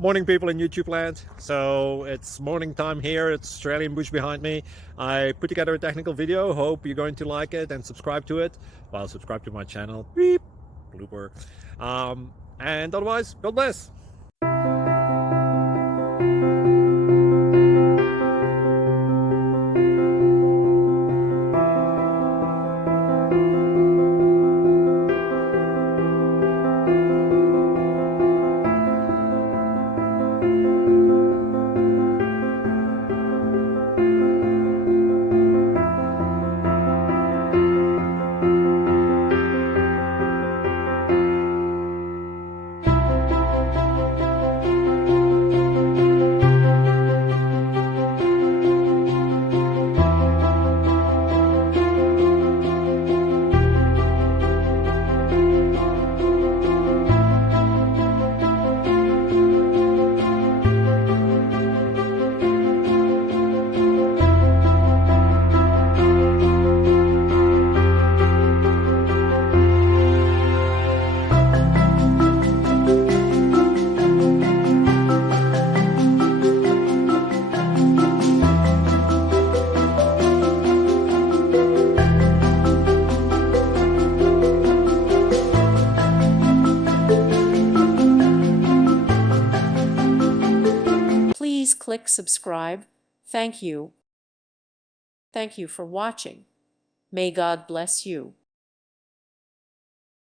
Morning, people in YouTube land. So it's morning time here. It's Australian bush behind me. I put together a technical video. Hope you're going to like it and subscribe to it. Well, subscribe to my channel. Beep. Blooper. And otherwise, God bless. Please click subscribe. Thank you. Thank you for watching. May God bless you.